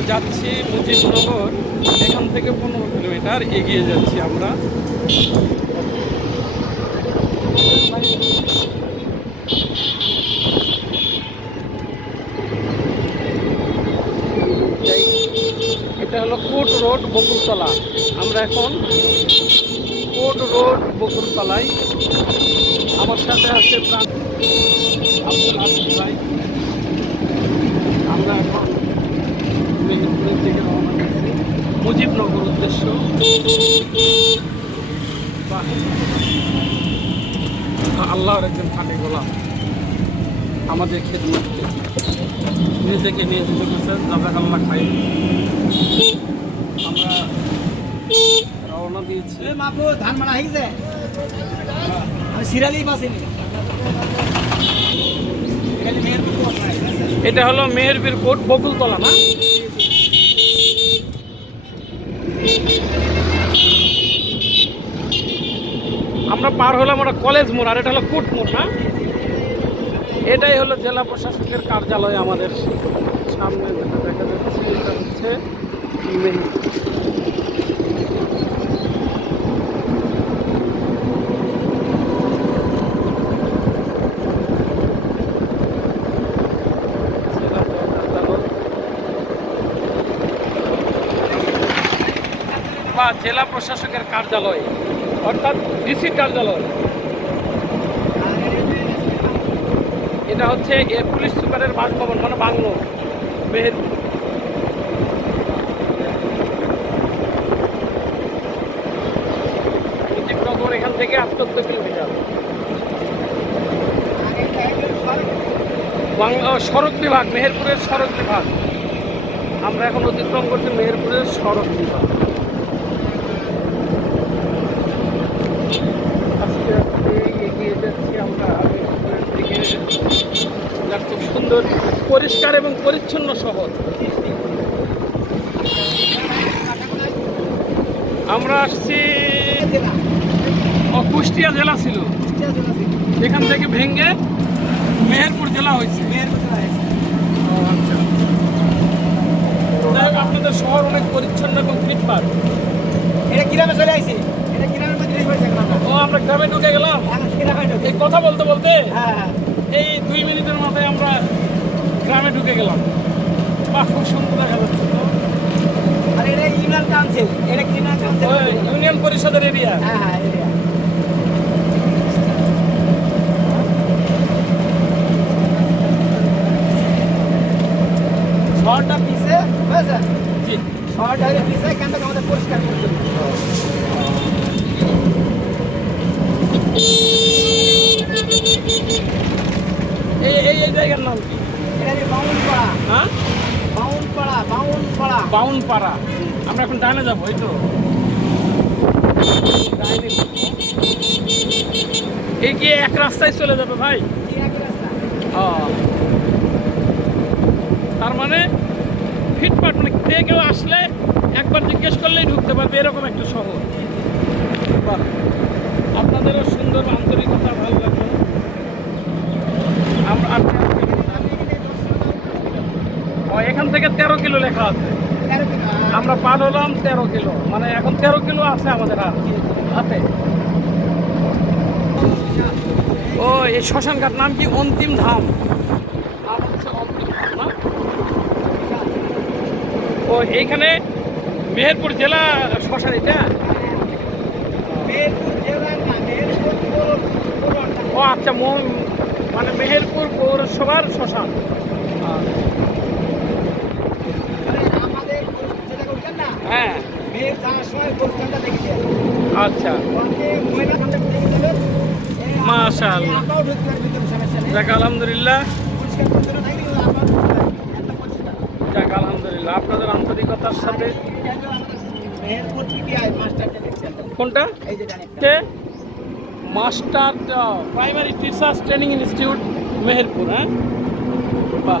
আমরা যাচ্ছি মুজিবনগর, এখান থেকে পনেরো কিলোমিটার এগিয়ে যাচ্ছি আমরা। এটা হলো কোট রোড, বকুলতলা। আমরা এখন কোট রোড, বকুলতলায়। আমার সাথে আছে প্রাণ আব্দুল আসিফ ভাই। আমরা এখন মেহেরপুরের দিকে রওনা মুজিবনগর উদ্দেশ্য। আল্লাহর একজন খাটে গোলাম। আমাদের খেদমতকে নিজেকে নিয়ে যেতে গেছে জাজাক আল্লাহ খাই আমরা রওনা দিয়েছি। মাপু ধান মারা হয়েছে আমি? এটা হলো মেহেরবীর কোট বকুলতলা না? আমরা পার হলাম ওটা কলেজ মোড়, আর এটা হলো কোট মোড় না এটাই হলো জেলা প্রশাসকের কার্যালয় আমাদের সামনে। যেটা দেখা যাচ্ছে, এটা হচ্ছে মেহেরপুর। জেলা কার্যালয় বা জেলা প্রশাসকের কার্যালয়, অর্থাৎ ডিসি কার্যালয়। এটা হচ্ছে পুলিশ সুপারের বাসভবন মানে বাংলো মেহেরপুর মুজিবনগর, এখান থেকে আট চোদ্দ কিলোমিটার। বাংলা সড়ক বিভাগ, মেহেরপুরের সড়ক বিভাগ। আমরা এখন অতিক্রম করছি মেহেরপুরের সড়ক বিভাগ আস্তে আস্তে এগিয়ে যাচ্ছি আমরা মেহেরপুরের দিকে যা খুব সুন্দর পরিষ্কার এবং পরিচ্ছন্ন শহর। আমরা আসছি কুষ্টিয়া জেলা ছিল। এখান থেকে ভেঙ্গে মেহেরপুর জেলা হয়েছে। আপনাদের শহর অনেক পরিচ্ছন্ন এবং ফিটফাট। এটা গ্রামে চলে আইছি। এটা গ্রামের মধ্যে। ও আমরা গ্রামে ঢুকে গেলাম। এই কথা বলতে বলতে হ্যাঁ হ্যাঁ। এই দুই মিনিটের মাথায় আমরা গ্রামে ঢুকে গেলাম। বাহ খুব সুন্দর দেখা যাচ্ছে। আর এটা ইউনিয়ন কাউন্সিল এটা ইউনিয়ন কাউন্সিল ওই ইউনিয়ন পরিষদের এরিয়া হ্যাঁ হ্যাঁ এরিয়া শহরটা পিছে বুঝেছেন শহরটা পিছে এখান আমাদের পরিষ্কার করতে হবে। এই এই এই জায়গার নাম কি এটা যে বাউনপাড়া হ্যাঁ? বাউনপাড়া। আমরা এখন ডানে যাব, এই তো। ডাইনে কি এক রাস্তায় চলে যাবে ভাই। তার মানে ফিটফাট মানে যে কেউ আসলে একবার জিজ্ঞেস করলেই ঢুকতে পারবে, এরকম একটা শহর। আপনাদেরও সুন্দর আন্তরিকতা ভালো লাগল আমরা আপনার ও, এখান থেকে তেরো কিলো লেখা আছে। আমরা পার হলাম তেরো কিলো। মানে এখন তেরো কিলো আছে আমাদের হাত হাতে। ও এই শ্মশান ঘাট নাম কি? অন্তিম ধাম। ও এইখানে মেহেরপুর জেলা শ্মশান এটা? ও আচ্ছা মানে মেহেরপুর পৌরসভার শ্মশান মানে আমাদের যেটা করছেন না, হ্যাঁ। মেয়ের যাওয়ার সময় পরিষ্কারটা দেখেছে। আচ্ছা। মাশাআল্লাহ। যাক আলহামদুলিল্লাহ। যাক আলহামদুলিল্লাহ। আপনাদের আন্তরিকতার সাথে? কোনটা? Master primary teachers training institute Meherpur হ্যাঁ? বাহ।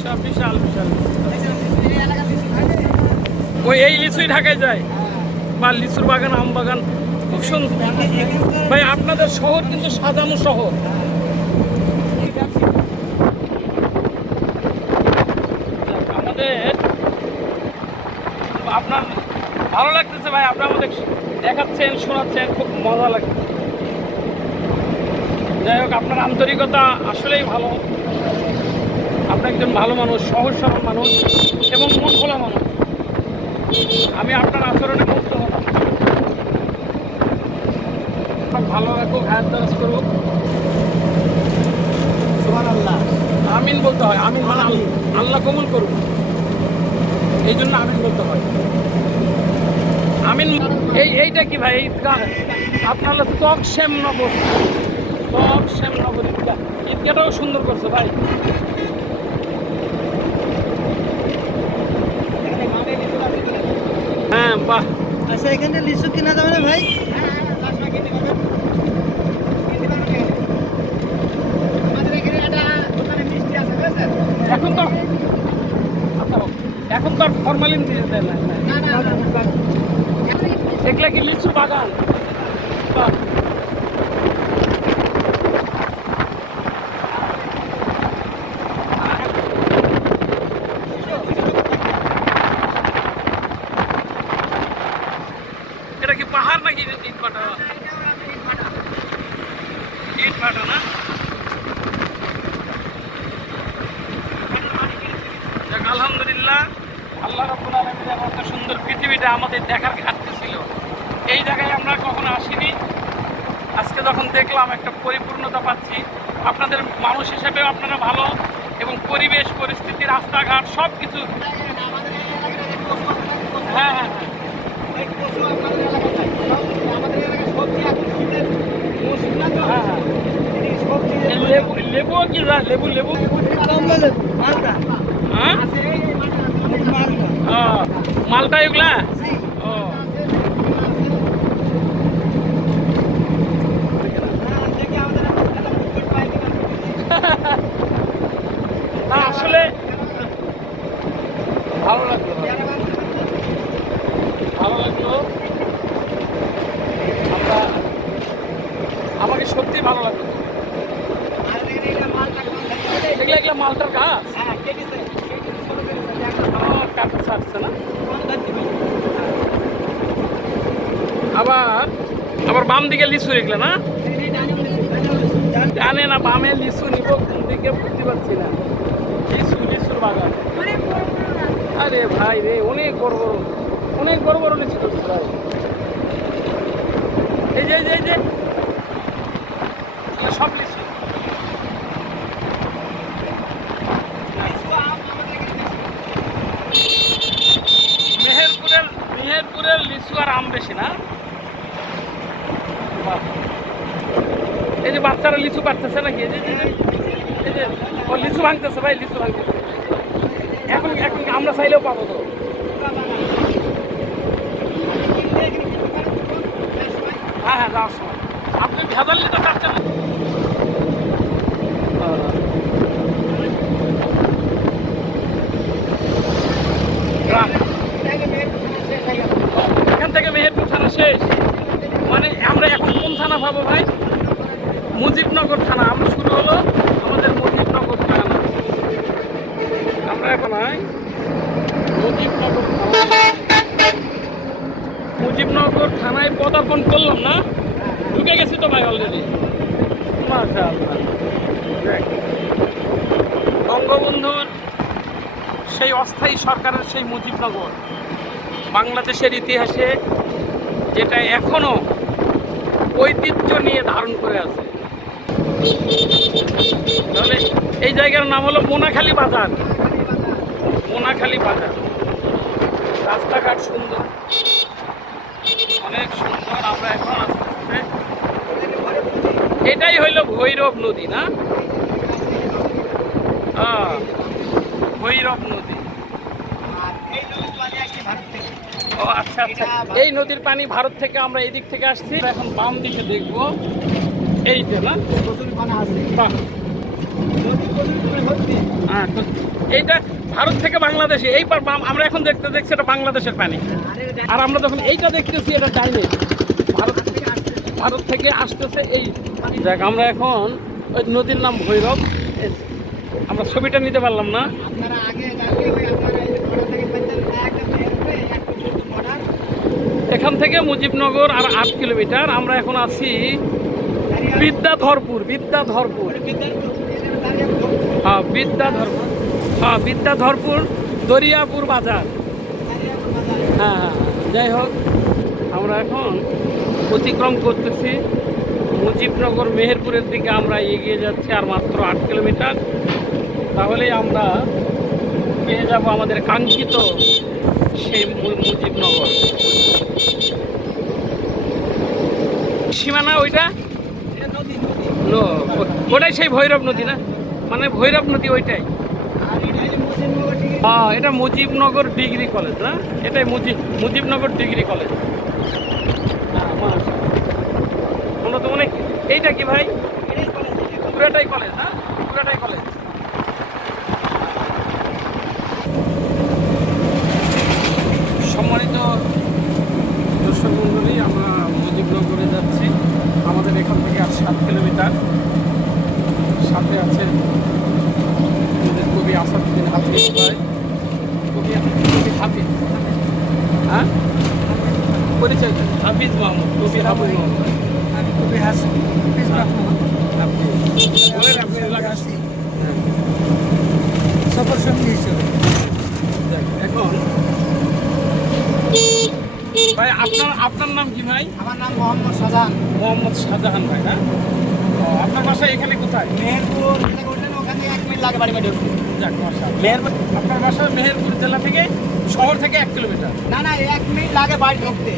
বিশাল বিশাল বিশাল। ওই এই লিচুই ঢাকায় যায়। বা লিচুর বাগান, আম বাগান, খুব সুন্দর। ভাই, আপনাদের শহর কিন্তু সাজানো শহর। আমাদের আপনার ভালো লাগতেছে ভাই আপনি আমাদের দেখাচ্ছেন, শোনাচ্ছেন, খুব মজা লাগছে। যাই হোক, আপনার আন্তরিকতা আসলেই ভালো। আপনি একজন ভালো মানুষ, সহজ সরল মানুষ এবং মন খোলা মানুষ। আমি আপনার আচরণে মুগ্ধ হলাম ভালো রাখুক, হায়াত সুবহানাল্লাহ। আমিন বলতে হয়, আমিন মানে আল্লাহ। আল্লাহ কবুল করুক। এই জন্য আমিন বলতে হয়। আমিন এই এইটা কি ভাই? আপনার হলো চক শ্যাম নগর। চক শ্যাম নগর। ঈদগাহ। ঈদগাহটাও সুন্দর করছে ভাই। হ্যাঁ বাহ। আচ্ছা এখানে লিচু কিনা যাবে না ভাই? এখন তো এখন তো ফরমালিন দিয়ে দেয় না। এগুলা কি লিচু বাগান বাহ। এটা কি পাহাড় নাকি ইট ভাটা ইট ভাটা না? আলহামদুলিল্লাহ, আল্লাহ রাব্বুল আলামিনের মতো সুন্দর পৃথিবীটা আমাদের দেখার ঘাটতি ছিল। এই জায়গায় আমরা কখনো আসিনি। আজকে যখন দেখলাম একটা পরিপূর্ণতা পাচ্ছি, আপনাদের মানুষ হিসেবেও আপনারা ভালো এবং পরিবেশ, পরিস্থিতি, রাস্তাঘাট সব কিছু হ্যাঁ হ্যাঁ হ্যাঁ। লেবু কি যা- লেবু লেবু? মালটা হ্যাঁ। মালটা। মালটা এগুলা ও না আসলে ভালো লাগল ভালো লাগল আমরা আমাকে সত্যি ভালো লাগল এগুলা এগুলা মালটার গাছ আমার আবার আবার বাম দিকে লিচু এগুলো না? জানে না বামে লিচু নিব, কোন দিকে বুঝতে পারছি না। লিচু, লিচুর বাগান। আরে ভাই রে, অনেক বড় বড়, অনেক বড় বড় লিচু ধরছে ভাই। এই যে এই যে এই যে এগুলো সব লিচু মেহেরপুরের মেহেরপুরের লিচু আর আম বেশি না বাহ। এই যে বাচ্চারা লিচু পারতেছে নাকি এই যে এই যে- এই যে ও লিচু ভাঙতেছে ভাই লিচু ভাঙতেছে এখন এখন আমরা চাইলেও পাবো তো হ্যাঁ হ্যাঁ যাওয়ার সময়। আপনি ভেজাল নিতে চাচ্ছেন? এখান থেকে মেহেরপুর থানা শেষ। মানে আমরা এখন কোন থানা পাবো ভাই? মুজিবনগর থানা। আমরা শুরু হলো আমাদের মুজিবনগর থানা। আমরা এখন মুজিবনগর থানা। মুজিবনগর থানায় পদার্পণ করলাম না? তো ভাই অলরেডি বঙ্গবন্ধুর সেই অস্থায়ী সরকারের সেই মুজিবনগর, বাংলাদেশের ইতিহাসে যেটা এখনও ঐতিহ্য নিয়ে ধারণ করে আছে। তাহলে এই জায়গার নাম হলো মোনাখালী বাজার। মোনাখালী বাজার। রাস্তাঘাট সুন্দর। অনেক সুন্দর আমরা এখন এটাই হইল ভৈরব নদী, না? ভৈরব নদী। ও আচ্ছা আচ্ছা। এই নদীর পানি ভারত থেকে আমরা এদিক থেকে আসছি এখন বাম দিকে দেখব। এইটা না? হ্যাঁ এইটা ভারত থেকে বাংলাদেশে, এই পার বাম- আমরা এখন দেখতে দেখছি এটা বাংলাদেশের পানি। আর আমরা যখন এইটা দেখতেছি, এটা চাইনি ভারত থেকে আসতেছে এই দেখ আমরা এখন ওই নদীর নাম ভৈরব। আমরা ছবিটা নিতে পারলাম না। আপনারা আগে এখান থেকে মুজিবনগর আর আট কিলোমিটার। আমরা এখন আছি বিদ্যাধরপুর বিদ্যাধরপুর। হ্যাঁ বিদ্যাধরপুর। হ্যাঁ বিদ্যাধরপুর দরিয়াপুর বাজার। হ্যাঁ হ্যাঁ হ্যাঁ। যাই হোক আমরা এখন অতিক্রম করতেছি। মুজিবনগর মেহেরপুরের দিকে আমরা এগিয়ে যাচ্ছি আর মাত্র আট কিলোমিটার। তাহলেই আমরা পেয়ে যাব আমাদের কাঙ্ক্ষিত সেই মুজিবনগর। সীমানা ওইটা? ওটাই সেই ভৈরব নদী না? মানে ভৈরব নদী ওইটাই। হ্যাঁ এটা মুজিবনগর ডিগ্রি কলেজ না? এটাই মুজিব মুজিবনগর ডিগ্রি কলেজ হ্যাঁ, মাশাআল্লাহ। আমরা তো অনেক এইটা কি ভাই। পুরাটাই কলেজ না? পুরাটাই কলেজ সম্মানিত দর্শক মন্ডলী আমরা মুজিবনগরে যাচ্ছি। আমাদের এখান থেকে আর সাত কিলোমিটার। সাথে আছে আমাদের কবি আসাদুদ্দিন হাফিজ ভাই। কবি কবি হাফিজ। হ্যাঁ? পরিচয়। হাফিজ মাহমুদ, কবি হাফিজ মাহমুদ। সফর সঙ্গী হিসেবে। এখন ভাই আপনার আপনার নাম কি ভাই? আমার নাম মোহাম্মদ শাহজাহান। মোহাম্মদ শাহজাহান ভাই না? ও, আপনার বাসা এখানে কোথায়? মেহেরপুর ওখান এক মিনিট লাগে বাড়ি বাড়ি। যাক মেহেরপুর আপনার বাসা মেহেরপুর জেলা থেকে শহর থেকে এক কিলোমিটার? না না এক মিনিট লাগে বাড়ি ঢুকতে।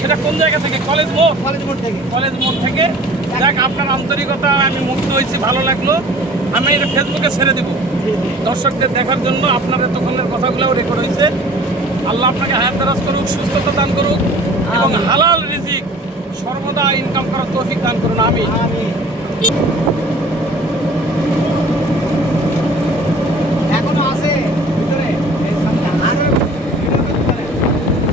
সেটা কোন জায়গা থেকে? কলেজ মোড়? কলেজ মোড় থেকে। কলেজ মোড় থেকে। যাক আপনার আন্তরিকতা আমি মুগ্ধ হয়েছি ভালো লাগল। আমি এটা ফেসবুকে ছেড়ে দেবো। দর্শকদের দেখার জন্য আপনার এতক্ষণের কথাগুলোও রেকর্ড হয়েছে। আল্লাহ আপনাকে হায়াত দারাজ করুক সুস্থতা দান করুক এবং। হালাল রিজিক সর্বদা ইনকাম করার তৌফিক দান করুন। আমি আমি